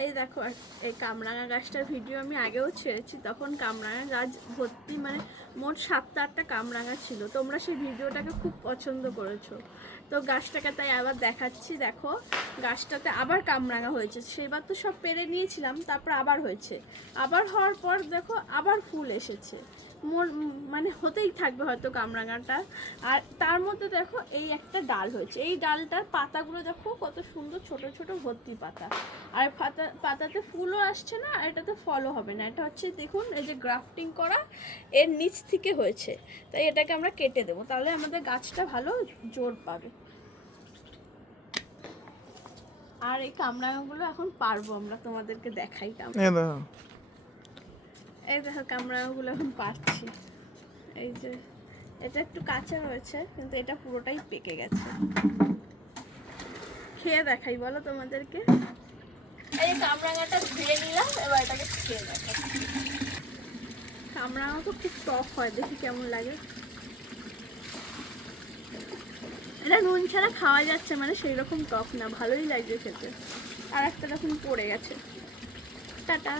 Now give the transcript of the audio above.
এই দেখো এই কামরাঙা গাছটার ভিডিও আমি আগেও ছেড়েছি। তখন কামরাঙা গাছ ভর্তি মানে মোট সাতটা আটটা কামরাঙা ছিল। তোমরা সেই ভিডিওটাকে খুব পছন্দ করেছ। তো গাছটাকে তাই আবার দেখাচ্ছি। দেখো, গাছটাতে আবার কামরাঙা হয়েছে। সেবার তো সব পেরে নিয়েছিলাম, তারপর আবার হয়েছে। আবার হওয়ার পর দেখো, আবার ফুল এসেছে। মোর মানে হতেই থাকবে হয়তো কামরাঙাটা। আর তার মধ্যে দেখো এই একটা ডাল হয়েছে। এই ডালটার পাতাগুলো দেখো কত সুন্দর ছোট ছোট ভর্তি পাতা। আর পাতা, পাতাতে ফুলও আসছে না, আর এটাতে ফলও হবে না। এটা হচ্ছে দেখুন, এই যে গ্রাফটিং করা, এর নিচ থেকে হয়েছে। তাই এটাকে আমরা কেটে দেবো। তাহলে আমাদের গাছটা ভালো জোর পাবে। আর এই কামরাঙাগুলো এখন পারব আমরা তোমাদেরকে দেখাই কাম এ দেখো এই দেখো কামরাঙাগুলো এখন পাচ্ছি। এই যে এটা একটু কাঁচা রয়েছে কিন্তু এটা পুরোটাই পেকে গেছে। খেয়ে দেখাই বলো তোমাদেরকে। এই কামরাঙাটা ধুয়ে নিলাম এবার এটাকে খেয়ে দেখাই কামরাঙা তো খুব টক হয় দেখি কেমন লাগে। এটা নুন ছাড়া খাওয়া যাচ্ছে মানে সেই রকম টক না ভালোই লাগছে খেতে। আর একটা রকম পড়ে গেছে। টাটা।